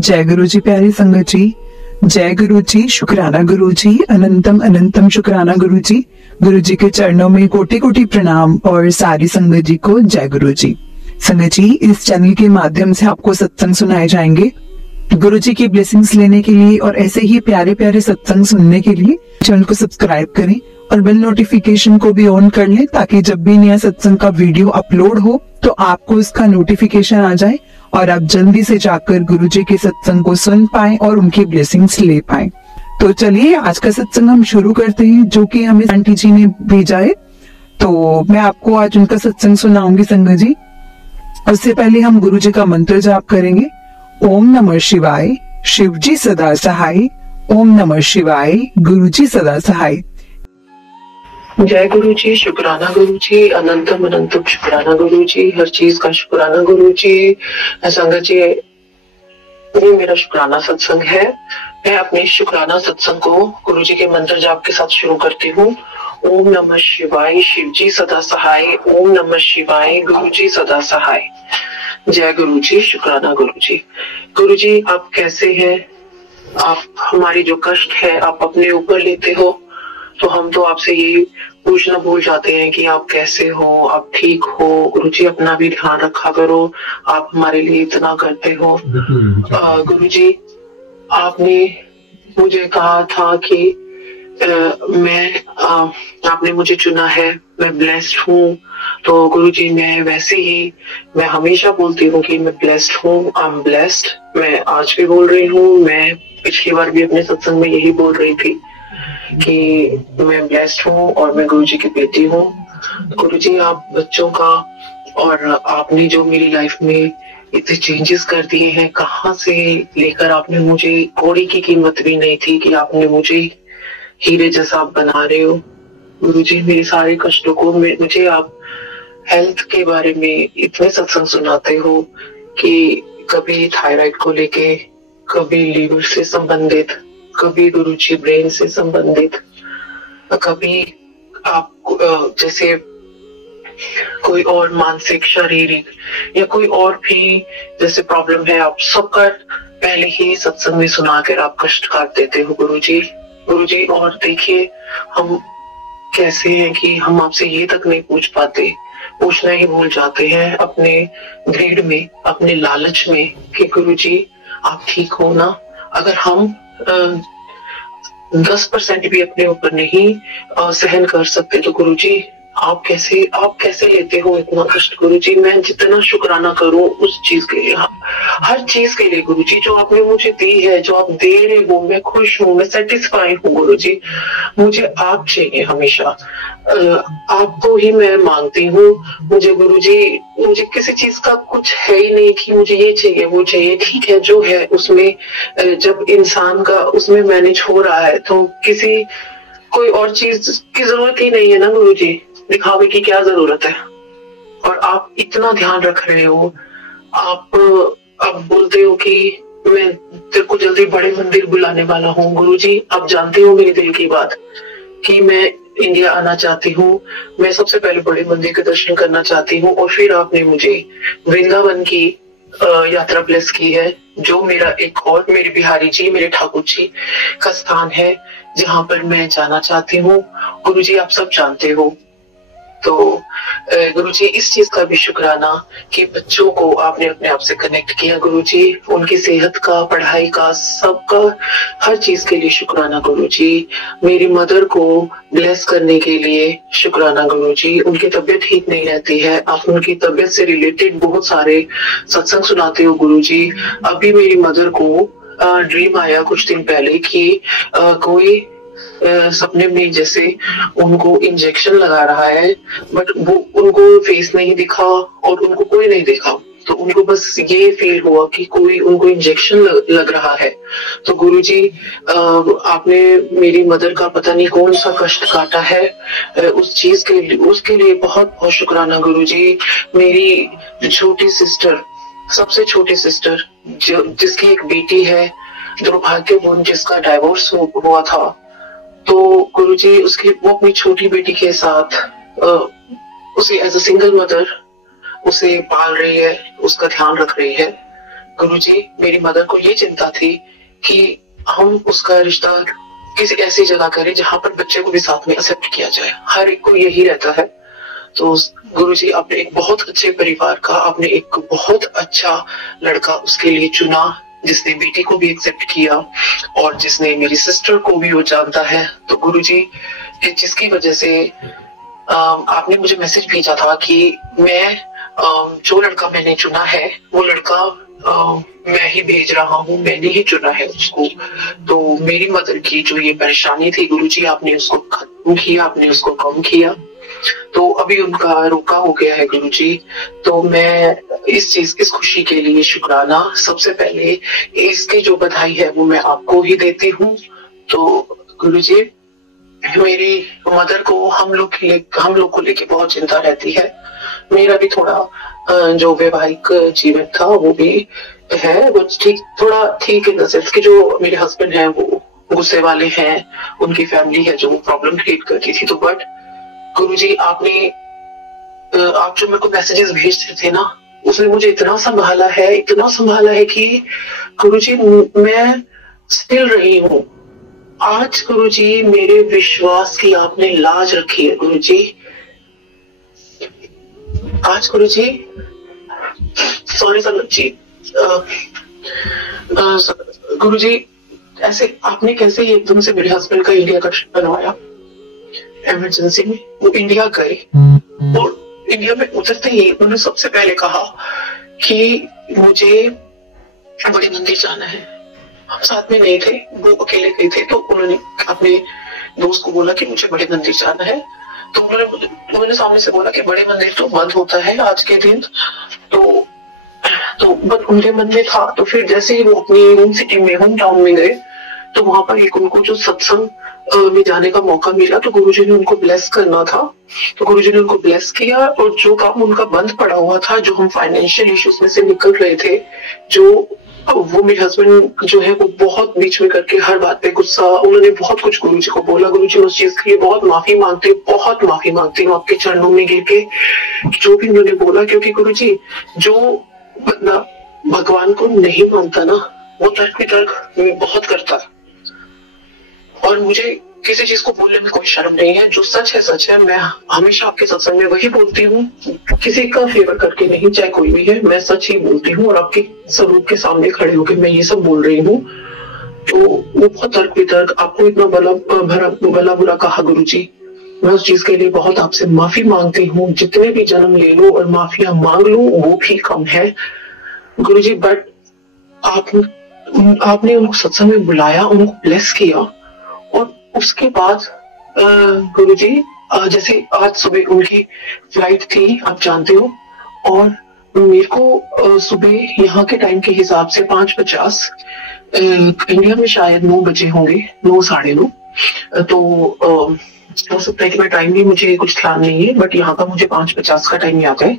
जय गुरु जी प्यारे संगत जी, जय गुरु जी, शुक्राना गुरु जी, अनंतम अनंतम शुक्राना गुरु जी के चरणों में कोटि कोटि प्रणाम और सारी संगत जी को जय गुरु जी। संगत जी, इस चैनल के माध्यम से आपको सत्संग सुनाए जाएंगे। गुरु जी की ब्लेसिंग्स लेने के लिए और ऐसे ही प्यारे प्यारे सत्संग सुनने के लिए चैनल को सब्सक्राइब करें और बेल नोटिफिकेशन को भी ऑन कर लें, ताकि जब भी नया सत्संग का वीडियो अपलोड हो तो आपको इसका नोटिफिकेशन आ जाए और आप जल्दी से जाकर गुरु जी के सत्संग को सुन पाएं और उनकी ब्लेसिंग्स ले पाएं। तो चलिए आज का सत्संग हम शुरू करते हैं, जो कि हमें आंटी जी ने भेजा है। तो मैं आपको आज उनका सत्संग सुनाऊंगी संगत जी। उससे पहले हम गुरु जी का मंत्र जाप करेंगे। ओम नमः शिवाय, शिव जी सदा सहाय। ओम नमः शिवाय, गुरु जी सदा सहाय। जय गुरु जी, शुक्राना गुरु जी, अनंतम अनंतम शुक्राना गुरु जी, हर चीज का शुक्राना गुरु जी। संगत जी, ये मेरा शुक्राना सत्संग है। मैं अपने शुक्राना सत्संग को गुरु जी के मंत्र जाप के साथ शुरू करती हूँ। ओम नमः शिवाय, शिव जी सदा सहाय। ओम नमः शिवाय, गुरु जी सदा सहाय। जय गुरु जी, शुक्राना गुरु जी। गुरु जी, आप कैसे हैं? आप हमारी जो कष्ट है आप अपने ऊपर लेते हो, तो हम तो आपसे यही पूछना भूल जाते हैं कि आप कैसे हो, आप ठीक हो। गुरुजी, अपना भी ध्यान रखा करो, आप हमारे लिए इतना करते हो। गुरुजी, आपने मुझे कहा था कि आपने मुझे चुना है, मैं ब्लेस्ड हूँ। तो गुरुजी, मैं हमेशा बोलती हूँ कि मैं ब्लेस्ड हूँ, आई एम ब्लेस्ड। मैं आज भी बोल रही हूँ, मैं पिछली बार भी अपने सत्संग में यही बोल रही थी कि मैं ब्लेस्ड हूँ और मैं गुरुजी की बेटी हूँ। गुरुजी, आप बच्चों का और आपने जो मेरी लाइफ में इतने चेंजेस कर दिए हैं, कहाँ से लेकर आपने मुझे कौड़ी की कीमत भी नहीं थी कि आपने मुझे हीरे जैसा आप बना रहे हो। गुरुजी, मेरे सारे कष्टों को मुझे आप हेल्थ के बारे में इतने सत्संग सुनाते हो कि कभी थायराइड को लेके, कभी लीवर से संबंधित, कभी गुरुजी ब्रेन से संबंधित, कभी आप जैसे कोई और मानसिक, शारीरिक या कोई और भी जैसे प्रॉब्लम है, आप सबका पहले ही सत्संग में सुना कर आप कष्ट काट देते हो गुरुजी। गुरुजी, और देखिए हम कैसे हैं कि हम आपसे ये तक नहीं पूछ पाते, पूछना ही भूल जाते हैं अपने भीड़ में, अपने लालच में कि गुरुजी आप ठीक हो ना। अगर हम 10% भी अपने ऊपर नहीं सहन कर सकते तो गुरुजी आप कैसे लेते हो इतना कष्ट। गुरुजी, मैं जितना शुक्राना करूं उस चीज के लिए, हर चीज के लिए गुरुजी, जो आपने मुझे दी है, जो आप दे रहे हो, मैं खुश हूँ, मैं सेटिस्फाई हूँ गुरुजी। मुझे आप चाहिए हमेशा, आपको ही मैं मांगती हूँ। मुझे गुरुजी, मुझे किसी चीज का कुछ है ही नहीं कि मुझे ये चाहिए वो चाहिए। ठीक है, जो है उसमें जब इंसान का उसमें मैनेज हो रहा है तो कोई और चीज की जरूरत ही नहीं है ना गुरुजी, दिखावे की क्या जरूरत है। और आप इतना ध्यान रख रहे हो, आप बोलते हो कि मैं तेरे को जल्दी बड़े मंदिर बुलाने वाला हूँ। गुरुजी, आप जानते हो मेरे दिल की बात कि मैं इंडिया आना चाहती हूँ, मैं सबसे पहले बड़े मंदिर के दर्शन करना चाहती हूँ। और फिर आपने मुझे वृंदावन की यात्रा ब्लेस की है, जो मेरे बिहारी जी, मेरे ठाकुर जी का स्थान है, जहाँ पर मैं जाना चाहती हूँ। गुरुजी, आप सब जानते हो। तो गुरुजी, इस चीज का भी शुक्राना कि बच्चों को आपने अपने आप से कनेक्ट किया गुरुजी, उनकी सेहत का, पढ़ाई का, सबका, हर चीज के लिए शुक्राना गुरुजी। मेरी मदर को ब्लेस करने के लिए शुक्राना गुरुजी। उनकी तबीयत ठीक नहीं रहती है, आप उनकी तबीयत से रिलेटेड बहुत सारे सत्संग सुनाते हो गुरुजी। अभी मेरी मदर को ड्रीम आया कुछ दिन पहले कि कोई सपने में जैसे उनको इंजेक्शन लगा रहा है, बट वो उनको फेस नहीं दिखा और उनको कोई नहीं देखा, तो उनको बस ये फील हुआ कि कोई उनको इंजेक्शन लग रहा है। तो गुरुजी, आपने मेरी मदर का पता नहीं कौन सा कष्ट काटा है, उसके लिए बहुत बहुत शुक्राना गुरुजी। मेरी छोटी सिस्टर, सबसे छोटी सिस्टर, जिसकी एक बेटी है, दुर्भाग्यपूर्ण जिसका डाइवोर्स हुआ था, तो गुरुजी वो अपनी छोटी बेटी के साथ उसे एज अ सिंगल मदर उसे पाल रही है, उसका ध्यान रख रही है। गुरुजी मेरी मदर को ये चिंता थी कि हम उसका रिश्ता किसी ऐसी जगह करें जहां पर बच्चे को भी साथ में एक्सेप्ट किया जाए। हर एक को यही रहता है। तो गुरुजी आपने एक बहुत अच्छे परिवार का, आपने एक बहुत अच्छा लड़का उसके लिए चुना, जिसने बेटी को भी एक्सेप्ट किया और जिसने मेरी सिस्टर को भी वो जानता है। तो गुरुजी जिसकी वजह से आपने मुझे मैसेज भेजा था कि मैं जो लड़का मैंने चुना है वो लड़का मैं ही भेज रहा हूँ, मैंने ही चुना है उसको। तो मेरी मदर की जो ये परेशानी थी गुरुजी, आपने उसको खत्म किया, आपने उसको कम किया। तो अभी उनका रोका हो गया है गुरुजी। तो मैं इस खुशी के लिए शुक्राना, सबसे पहले इसकी जो बधाई है वो मैं आपको ही देती हूँ। तो गुरुजी मेरी मदर को हम लोग को लेके बहुत चिंता रहती है। मेरा भी थोड़ा जो वैवाहिक जीवन था वो भी है, वो थोड़ा ठीक इन द सेंस कि जो मेरे हस्बैंड हैं वो गुस्से वाले हैं, उनकी फैमिली है जो प्रॉब्लम क्रिएट करती थी। तो बट गुरुजी आप जो मेरे को मैसेजेस भेजते थे ना, उसने मुझे इतना संभाला है कि गुरुजी मैं स्टिल रही हूँ। आज गुरुजी मेरे विश्वास की आपने लाज रखी है गुरुजी। आज गुरुजी सॉरी संगत जी, गुरुजी ऐसे आपने कैसे एकदम से मेरे हस्बैंड का इंडिया का ट्रिप बनवाया इमरजेंसी में। वो इंडिया गए और इंडिया में उतरते ही उन्होंने सबसे पहले कहा कि मुझे बड़े मंदिर जाना है। हम साथ में नहीं थे, वो अकेले गए थे। तो उन्होंने अपने दोस्त को बोला कि मुझे बड़े मंदिर जाना है। तो उन्होंने सामने से बोला कि बड़े मंदिर तो बंद होता है आज के दिन। तो बट उनके मन में था। तो फिर जैसे ही वो अपनी होम टाउन में गए तो वहां पर एक उनको जो सत्संग में जाने का मौका मिला। तो गुरुजी ने उनको ब्लेस करना था, तो गुरुजी ने उनको ब्लेस किया। और जो काम उनका बंद पड़ा हुआ था, जो हम फाइनेंशियल इश्यूज में से निकल रहे थे, वो मेरे हस्बैंड जो है वो बहुत बीच में करके हर बात पे गुस्सा, उन्होंने बहुत कुछ गुरुजी को बोला। गुरुजी उस चीज के लिए बहुत माफी मांगती हूँ आपके चरणों में गिर के, जो भी उन्होंने बोला। क्योंकि गुरुजी जो बंदा भगवान को नहीं मानता ना, वो तर्क वितर्क बहुत करता है। और मुझे किसी चीज को बोलने में कोई शर्म नहीं है। जो सच है सच है। मैं हमेशा आपके सत्संग में वही बोलती हूँ, किसी का फेवर करके नहीं, चाहे कोई भी है, मैं सच ही बोलती हूँ। और आपके स्वरूप के सामने खड़े होकर मैं ये सब बोल रही हूँ। तो वो बहुत तर्क वितर्क, आपको इतना भला बुरा कहा गुरुजी, मैं उस चीज के लिए बहुत आपसे माफी मांगती हूँ। जितने भी जन्म ले लो और माफिया मांग लो वो भी कम है गुरुजी। बट आपने उनको सत्संग में बुलाया, उनको ब्लेस किया। और उसके बाद गुरुजी जैसे आज सुबह उनकी फ्लाइट थी, आप जानते हो, और मेरे को सुबह यहाँ के टाइम के हिसाब से 5:50, इंडिया में शायद 9 बजे होंगे, 9 साढ़े 9। तो हो सकता है कि मैं टाइम भी मुझे कुछ ध्यान नहीं है, बट यहाँ का मुझे 5:50 का टाइम याद है।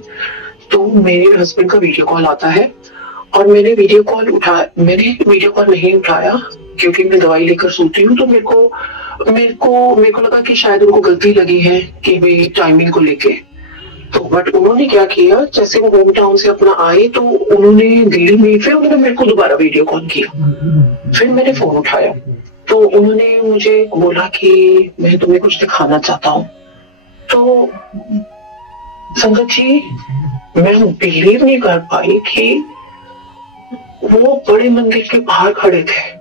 तो मेरे हस्बैंड का वीडियो कॉल आता है और मैंने वीडियो कॉल नहीं उठाया क्योंकि मैं दवाई लेकर सोती हूँ। तो मेरे को लगा कि शायद उनको गलती लगी है कि भाई टाइमिंग को लेके। तो बट उन्होंने क्या किया, जैसे वो होम टाउन से अपना आए तो उन्होंने दिल्ली में, फिर उन्होंने मेरे को दोबारा वीडियो कॉल किया। फिर मैंने फोन उठाया तो उन्होंने मुझे बोला कि मैं तुम्हें कुछ दिखाना चाहता हूँ। तो संगत जी मैं बिलीव नहीं कर पाई कि वो बड़े मंदिर के बाहर खड़े थे।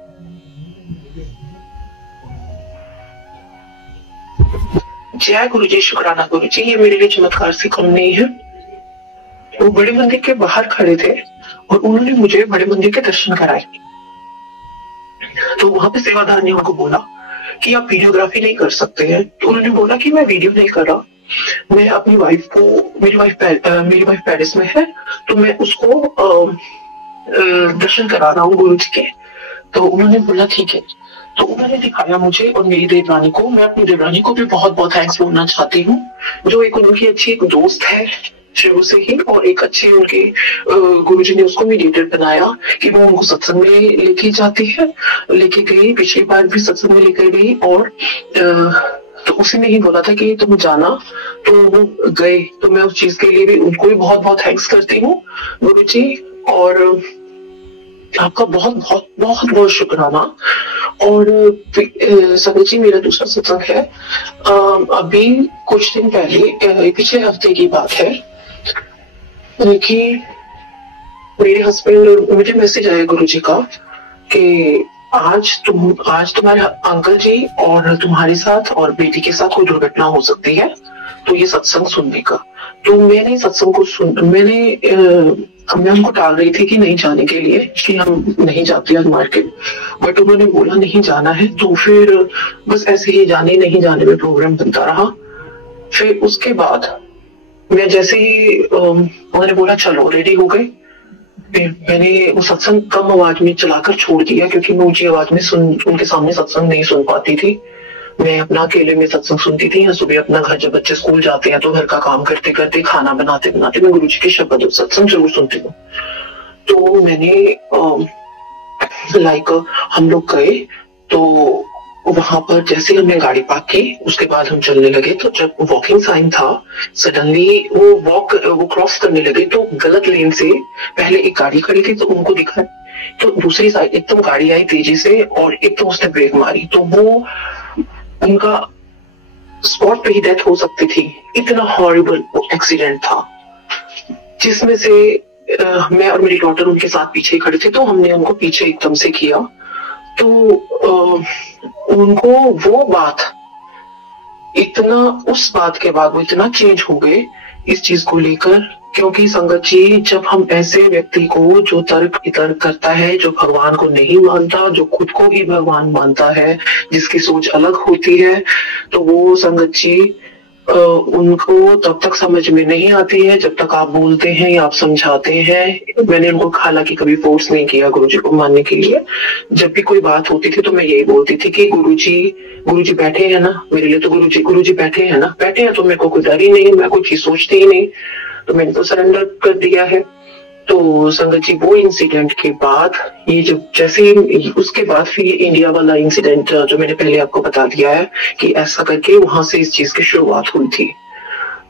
जय गुरु जी, शुक्राना गुरु जी, ये मेरे लिए चमत्कार से कम नहीं है। वो बड़े मंदिर के बाहर खड़े थे और उन्होंने मुझे बड़े मंदिर के दर्शन कराए। तो वहां पे सेवादार ने उनको बोला कि आप वीडियोग्राफी नहीं कर सकते हैं। तो उन्होंने बोला कि मैं वीडियो नहीं कर रहा, मैं अपनी वाइफ को, मेरी वाइफ पेरिस में है, तो मैं उसको दर्शन करा रहा हूँ गुरु जी के। तो उन्होंने बोला ठीक है। तो उन्होंने दिखाया मुझे और मेरी देवरानी को। मैं अपनी देवरानी को भी बहुत बहुत थैंक्स बोलना चाहती हूँ, जो एक उनकी अच्छी एक दोस्त है शुरू से ही, और एक अच्छे उनके गुरुजी ने उसको मीडिएटर बनाया कि वो उनको सत्संग में लेके जाती है, लेके गई। पिछली बार भी सत्संग में लेकर गई और तो उसी ने ही बोला था कि तुम जाना, तो वो गए। तो मैं उस चीज के लिए भी उनको भी बहुत बहुत थैंक्स करती हूँ गुरुजी। और आपका बहुत बहुत बहुत बहुत शुक्राना। और संगत जी, मेरा दूसरा सत्संग है अभी कुछ दिन पहले, पिछले हफ्ते की बात है कि मेरे हस्बैंड, मुझे मैसेज आया गुरु जी का कि आज तुम्हारे अंकल जी और तुम्हारे साथ और बेटी के साथ कोई दुर्घटना हो सकती है, तो ये सत्संग सुनने का। तो मैंने सत्संग को मैं उनको टाल रही थी कि नहीं जाने के लिए, कि हम नहीं जाते आज मार्केट, बट उन्होंने बोला नहीं जाना है, तो फिर बस ऐसे ही जाने नहीं जाने में प्रोग्राम बनता रहा। फिर उसके बाद मैं जैसे ही उन्होंने बोला चलो, रेडी हो गए, मैंने वो सत्संग कम आवाज में चलाकर छोड़ दिया, क्योंकि मैं ऊंची आवाज में उनके सामने सत्संग नहीं सुन पाती थी। मैं अपना अकेले में सत्संग सुनती थी, या सुबह अपना घर, जब बच्चे स्कूल जाते हैं तो घर का काम करते करते, खाना बनाते बनाते मैं गुरु जी के शब्द और सत्संग जरूर सुनती हूँ। तो मैंने हम लोग गए, तो वहां पर जैसे हमने गाड़ी पार्क की, उसके बाद हम चलने लगे, तो जब वॉकिंग साइन था, सडनली वो क्रॉस करने लगे, तो गलत लेन से पहले एक गाड़ी खड़ी थी, तो उनको दिखा, तो दूसरी साइड एकदम गाड़ी आई तेजी से और एकदम उसने ब्रेक मारी, तो वो उनका स्पॉट पे ही डेथ हो सकती थी। इतना हॉरिबल एक्सीडेंट था, जिसमें से मैं और मेरी डॉटर उनके साथ पीछे खड़े थे, तो हमने उनको पीछे एकदम से किया। तो उनको वो बात इतना, उस बात के बाद वो इतना चेंज हो गए इस चीज को लेकर, क्योंकि संगत जी, जब हम ऐसे व्यक्ति को जो तर्क वितर्क करता है, जो भगवान को नहीं मानता, जो खुद को ही भगवान मानता है, जिसकी सोच अलग होती है, तो वो संगत जी उनको तब तक समझ में नहीं आती है जब तक आप बोलते हैं या आप समझाते हैं। मैंने उनको हालांकि कभी फोर्स नहीं किया गुरुजी को मानने के लिए। जब भी कोई बात होती थी तो मैं यही बोलती थी कि गुरुजी बैठे हैं ना, मेरे लिए तो गुरुजी बैठे हैं ना, बैठे हैं तो मेरे को कोई डर ही नहीं, मैं कोई चीज सोचती ही नहीं, तो मैंने तो सरेंडर कर दिया है। तो संगत जी, वो इंसिडेंट के बाद ये जब जैसे उसके बाद फिर ये इंडिया वाला इंसिडेंट जो मैंने पहले आपको बता दिया है कि ऐसा करके वहां से इस चीज की शुरुआत हुई थी।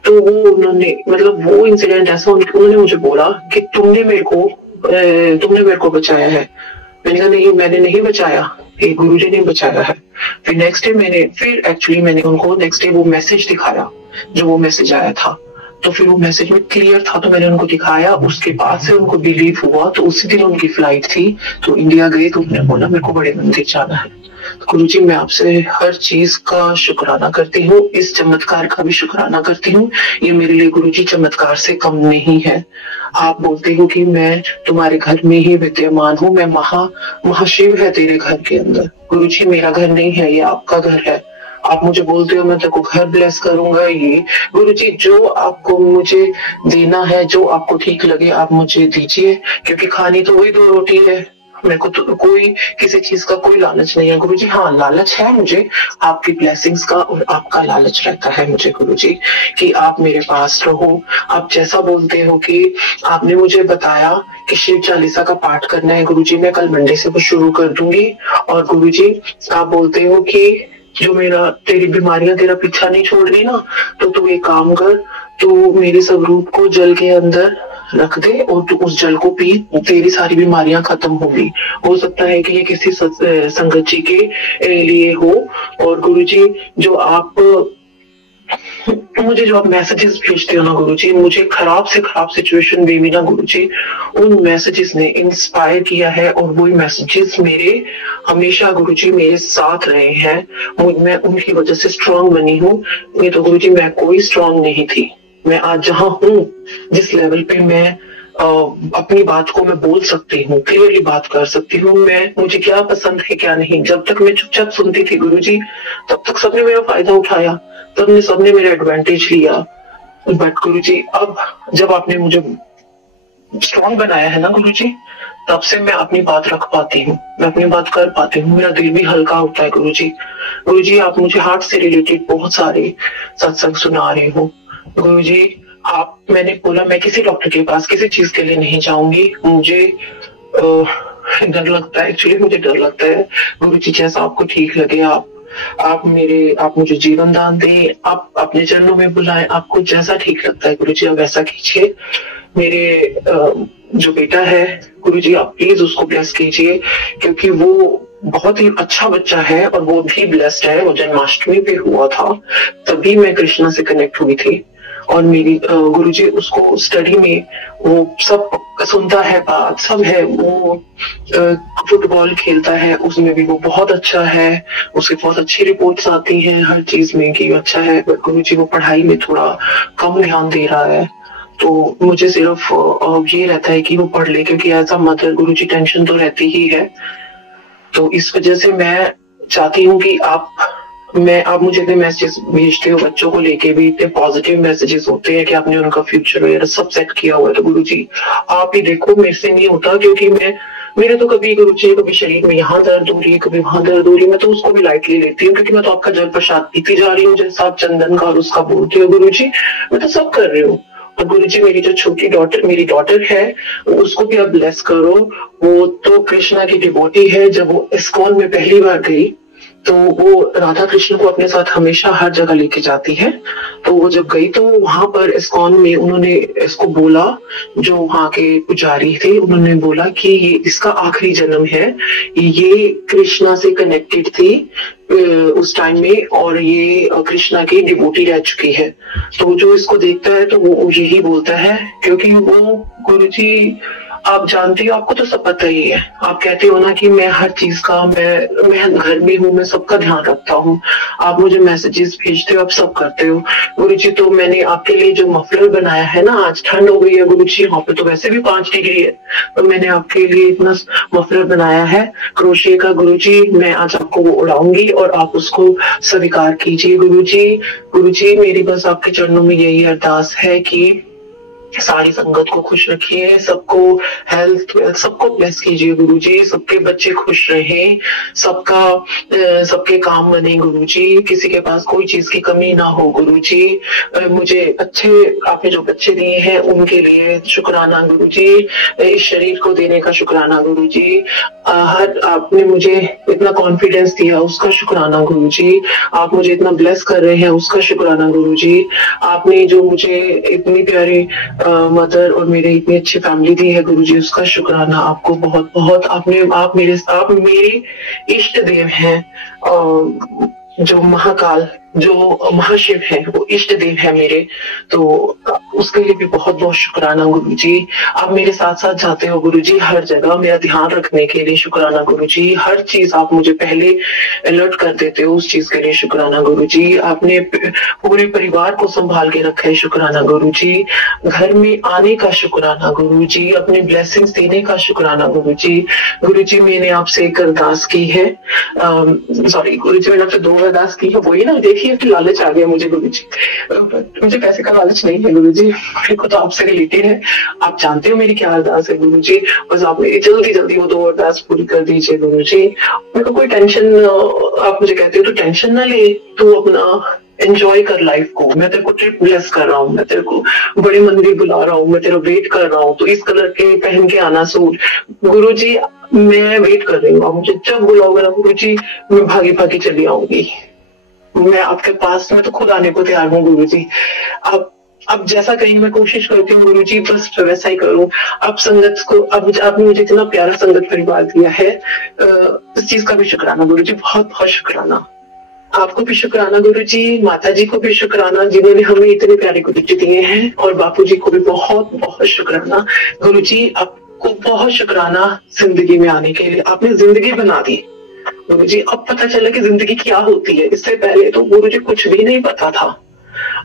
तो वो उन्होंने, मतलब वो इंसिडेंट ऐसा, उन्होंने मुझे बोला कि तुमने मेरे को बचाया है। मैंने कहा नहीं, मैंने नहीं बचाया, ये गुरुजी ने बचाया है। फिर नेक्स्ट डे मैंने उनको नेक्स्ट डे वो मैसेज दिखाया, जो वो मैसेज आया था, तो फिर वो मैसेज में क्लियर था, तो मैंने उनको दिखाया। उसके बाद से उनको बिलीव हुआ, तो उसी दिन उनकी फ्लाइट थी, तो इंडिया गए, तो उन्होंने बोला मेरे को बड़े मंदिर जाना है। तो गुरुजी, मैं आपसे हर चीज का शुक्राना करती हूँ, इस चमत्कार का भी शुक्राना करती हूँ। ये मेरे लिए गुरुजी चमत्कार से कम नहीं है। आप बोलते हो कि मैं तुम्हारे घर में ही विद्यमान हूँ, मैं महाशिव है तेरे घर के अंदर। गुरुजी, मेरा घर नहीं है, ये आपका घर है। आप मुझे बोलते हो मैं तेरे को घर ब्लेस करूंगा, ये गुरुजी जो आपको मुझे देना है, जो आपको ठीक लगे आप मुझे दीजिए, क्योंकि खानी तो वही 2 रोटी है। मेरे को तो कोई किसी चीज का कोई लालच नहीं है गुरुजी। हाँ, लालच है मुझे आपकी ब्लेसिंग्स का, और आपका लालच रहता है मुझे गुरुजी कि आप मेरे पास रहो। आप जैसा बोलते हो कि आपने मुझे बताया कि शिव चालीसा का पाठ करना है गुरुजी, मैं कल मंडे से वो शुरू कर दूंगी। और गुरुजी, आप बोलते हो कि जो तेरी बीमारियां तेरा पीछा नहीं छोड़ रही ना, तो तू एक काम कर, तू मेरे स्वरूप को जल के अंदर रख दे और तू उस जल को पी, तेरी सारी बीमारियां खत्म होगी। हो सकता है कि ये किसी संगत जी के लिए हो। और गुरुजी, जो आप मैसेजेस भेजते हो ना गुरुजी, मुझे खराब से खराब सिचुएशन में भी ना गुरुजी, उन मैसेजेस ने इंस्पायर किया है, और वही मैसेजेस मेरे हमेशा गुरुजी मेरे साथ रहे हैं। मैं उनकी वजह से स्ट्रांग बनी हूँ। नहीं तो गुरुजी मैं कोई स्ट्रांग नहीं थी। मैं आज जहाँ हूँ, जिस लेवल पे मैं अपनी बात को मैं बोल सकती हूँ, क्लियरली बात कर सकती हूँ, मुझे क्या पसंद है क्या नहीं, जब तक मैं चुपचाप सुनती थी गुरुजी, तब तक सबने मेरा फायदा उठाया, तब सबने मेरा एडवांटेज लिया। बट गुरुजी, अब जब आपने मुझे स्ट्रॉन्ग बनाया है ना गुरुजी, तब से मैं अपनी बात रख पाती हूँ, मैं अपनी बात कर पाती हूँ, मेरा दिल भी हल्का होता है गुरुजी। गुरुजी, आप मुझे हार्ट से रिलेटेड बहुत सारे सत्संग सुना रहे हो गुरुजी। मैंने बोला मैं किसी डॉक्टर के पास किसी चीज के लिए नहीं जाऊंगी, मुझे डर लगता है, एक्चुअली मुझे डर लगता है गुरुजी। जैसा आपको ठीक लगे आप मुझे जीवन दान दें, आप अपने चरणों में बुलाएं, आपको जैसा ठीक लगता है गुरुजी आप वैसा कीजिए। मेरे जो बेटा है गुरुजी, आप प्लीज उसको ब्लेस कीजिए, क्योंकि वो बहुत ही अच्छा बच्चा है और वो भी ब्लेस्ड है। वो जन्माष्टमी पे हुआ था, तभी मैं कृष्णा से कनेक्ट हुई थी। और मेरी गुरुजी उसको स्टडी में वो सब सुनता है, बात सब है। वो फुटबॉल खेलता है, उसमें भी वो बहुत अच्छा है। उसकी बहुत अच्छी रिपोर्ट्स आती हैं हर चीज में कि अच्छा है। बट गुरुजी वो पढ़ाई में थोड़ा कम ध्यान दे रहा है। तो मुझे सिर्फ ये रहता है कि वो पढ़ ले, क्योंकि as a mother Guruji tension तो रहती ही है। तो इस वजह से मैं चाहती हूँ कि आप मुझे इतने मैसेजेस भेजते हो बच्चों को लेके भी, इतने पॉजिटिव मैसेजेस होते हैं कि आपने उनका फ्यूचर वगैरह सब सेट किया हुआ है। तो गुरुजी आप ही देखो, मेरे से नहीं होता, क्योंकि मेरे तो कभी गुरुजी कभी शरीर में यहाँ दर्द हो रही है, कभी वहां दर्द हो रही है। मैं तो उसको भी लाइटली लेती हूँ, क्योंकि मैं तो आपका जल प्रसाद पीती जा रही हूँ, जैसा आप चंदन का और उसका बोलते हो गुरुजी, मैं तो सब कर रही हूँ। और गुरुजी मेरी जो छोटी मेरी डॉटर है, उसको भी आप ब्लेस करो। वो तो कृष्णा की डिवोटी है। जब वो इस्कॉन में पहली बार गई तो वो राधा कृष्ण को अपने साथ हमेशा हर जगह लेके जाती है। तो वो जब गई तो वहां पर इस्कॉन में उन्होंने इसको बोला, जो वहां के पुजारी थे उन्होंने बोला कि ये इसका आखिरी जन्म है, ये कृष्णा से कनेक्टेड थी उस टाइम में, और ये कृष्णा की डिवोटी रह चुकी है। तो जो इसको देखता है तो वो यही बोलता है, क्योंकि वो गुरुजी आप जानते हो, आपको तो सब पता ही है। आप कहते हो ना कि मैं हर चीज का मैं घर में हूँ, मैं सबका ध्यान रखता हूँ। आप मुझे मैसेजेस भेजते हो, आप सब करते हो गुरुजी। तो मैंने आपके लिए जो मफलर बनाया है ना, आज ठंड हो गई है गुरुजी, यहाँ पे तो वैसे भी 5 डिग्री है, तो मैंने आपके लिए इतना मफलर बनाया है क्रोशे का गुरुजी। मैं आज आपको वो उड़ाऊंगी और आप उसको स्वीकार कीजिए गुरुजी। गुरुजी मेरी बस आपके चरणों में यही अरदास है कि सारी संगत को खुश रखिए, सबको हेल्थ सबको ब्लेस कीजिए गुरुजी। सबके बच्चे खुश रहें, सबके काम बने गुरुजी, किसी के पास कोई चीज की कमी ना हो गुरुजी। मुझे आपने जो बच्चे दिए हैं उनके लिए शुक्राना गुरुजी। इस शरीर को देने का शुक्राना गुरुजी। आपने मुझे इतना कॉन्फिडेंस दिया उसका शुक्राना गुरुजी। आप मुझे इतना ब्लेस कर रहे हैं उसका शुक्राना गुरुजी। आपने जो मुझे इतनी प्यारी मदर और मेरे इतनी अच्छी फैमिली दी है गुरुजी, उसका शुक्राना आपको बहुत बहुत। आप मेरे इष्ट देव हैं, जो महाकाल जो महाशिव है वो इष्ट देव है मेरे, तो उसके लिए भी बहुत बहुत शुक्राना गुरुजी। आप मेरे साथ साथ जाते हो गुरुजी हर जगह, मेरा ध्यान रखने के लिए शुक्राना गुरुजी। हर चीज आप मुझे पहले अलर्ट कर देते हो, उस चीज के लिए शुक्राना गुरुजी। आपने पूरे परिवार को संभाल के रखा है, शुक्राना गुरुजी। घर में आने का शुक्राना गुरुजी, अपने ब्लेसिंग्स देने का शुक्राना गुरुजी। गुरुजी मैंने आपसे एक अरदास की है, सॉरी गुरुजी मैंने आपसे 2 अरदास की है। वही ना, देखिए कि लालच आ गया मुझे गुरुजी, मुझे पैसे का लालच नहीं है गुरुजी, मेरे को तो आपसे रिलेटेड है। आप जानते हो मेरी क्या अरदास है गुरुजी, बस आप मेरी जल्दी जल्दी वो 2 अरदास पूरी कर दीजिए गुरुजी। मेरे को कोई टेंशन, आप मुझे कहते हो तो टेंशन ना ले, तो अपना एंजॉय कर लाइफ को। मैं तेरे को ट्रिप ब्लेस कर रहा हूँ, मैं तेरे को बड़े मंदिर बुला रहा हूँ, मैं तेरा वेट कर रहा हूँ, तो इस कलर के पहन के आना सूट गुरुजी। मैं वेट कर रही हूँ, आप मुझे जब बुलाओगे ना गुरुजी, मैं भागी भागी चली आऊंगी। मैं आपके पास में तो खुद आने को तैयार हूँ गुरुजी। अब जैसा कहीं मैं कोशिश करती हूँ गुरुजी, बस वैसा ही करूँ। अब संगत को, अब आपने मुझे इतना प्यारा संगत परिवार दिया है, इस चीज का भी शुक्राना गुरुजी, बहुत बहुत शुक्राना। आपको भी शुक्राना गुरुजी, माता जी को भी शुक्राना जिन्होंने हमें इतने प्यारे गुरुजी दिए हैं, और बापू जी को भी बहुत बहुत शुक्राना गुरुजी। आपको बहुत शुक्राना जिंदगी में आने के लिए, आपने जिंदगी बना दी गुरुजी। अब पता चला कि जिंदगी क्या होती है, इससे पहले तो गुरुजी कुछ भी नहीं पता था।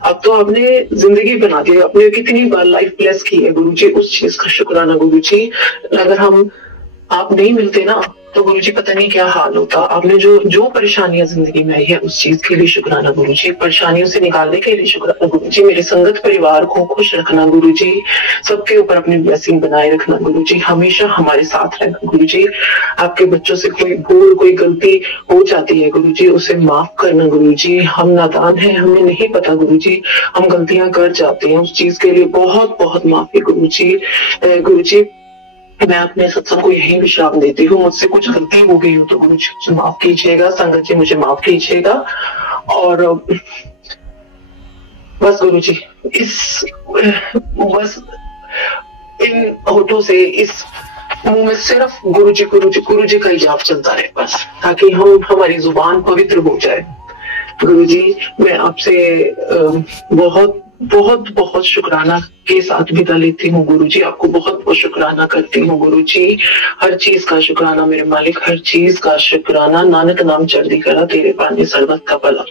अब तो आपने जिंदगी बना दी, आपने कितनी बार लाइफ ब्लेस की है गुरुजी, उस चीज का शुक्राना गुरुजी। अगर आप नहीं मिलते ना तो गुरुजी पता नहीं क्या हाल होता। आपने जो परेशानियां जिंदगी में आई है उस चीज के लिए शुक्राना गुरुजी, परेशानियों से निकालने के लिए शुक्राना गुरुजी। मेरे संगत परिवार को खुश रखना गुरुजी, सबके ऊपर अपनी ब्लेसिंग बनाए रखना गुरुजी, हमेशा हमारे साथ रहना गुरुजी। आपके बच्चों से कोई भूल कोई गलती हो जाती है गुरुजी, उसे माफ करना गुरुजी। हम नादान हैं, हमें नहीं पता गुरुजी, हम गलतियां कर जाते हैं, उस चीज के लिए बहुत बहुत माफी गुरुजी। गुरुजी मैं अपने सत्संग को यही विश्राम देती हूँ, मुझसे कुछ गलती हो गई हो तो गुरुजी मुझे माफ कीजिएगा, संगत जी मुझे माफ कीजिएगा। और बस गुरुजी बस इन होठों से, इस मुंह में सिर्फ गुरुजी गुरुजी गुरुजी का ही जाप चलता रहे बस, ताकि हमारी जुबान पवित्र हो जाए। गुरुजी मैं आपसे बहुत बहुत बहुत शुक्राना के साथ विदा लेती हूँ गुरुजी, आपको बहुत बहुत शुक्राना करती हूँ गुरुजी, हर चीज का शुक्राना मेरे मालिक, हर चीज का शुक्राना। नानक नाम चढ़ती करा तेरे पानी सर्वत का भला।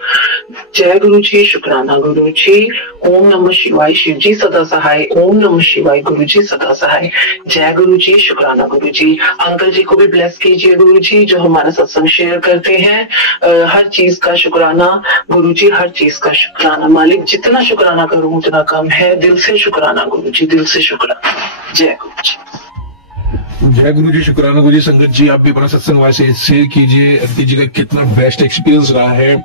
जय गुरुजी, शुक्राना गुरुजी। ओम नमः शिवाय, शिव जी सदा सहाय। ओम नमः शिवाय, गुरुजी सदा सहाय। जय गुरुजी, शुक्राना गुरुजी। अंकल जी को भी ब्लेस कीजिए गुरुजी, जो हमारा सत्संग शेयर करते हैं। हर चीज का शुक्राना गुरुजी, हर चीज का शुक्राना मालिक, जितना शुक्राना करूं उतना कम है। दिल से शुक्राना गुरुजी, दिल से शुक्राना। जय गुरुजी। जय गुरु जी, शुक्राना गुरु जी। संगत जी आप भी अपना सत्संग वैसे शेयर कीजिए, अंकित जी का कितना बेस्ट एक्सपीरियंस रहा है,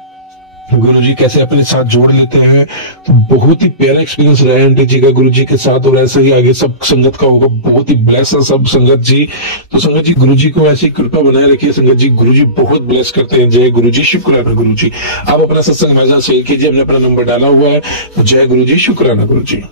गुरु जी कैसे अपने साथ जोड़ लेते हैं। तो बहुत ही प्यारा एक्सपीरियंस रहा है अंकित जी का गुरु जी के साथ, और ऐसा ही आगे सब संगत का होगा। बहुत ही ब्लेस है सब संगत जी। तो संगत जी गुरु जी को ऐसी कृपा बनाए रखिए संगत जी, गुरु जी बहुत ब्लेस करते हैं। जय गुरु जी, शुक्राना गुरु जी। आप अपना सत्संग वैसा शेयर कीजिए, हमने अपना नंबर डाला हुआ है। तो जय गुरु जी, शुक्राना गुरु जी।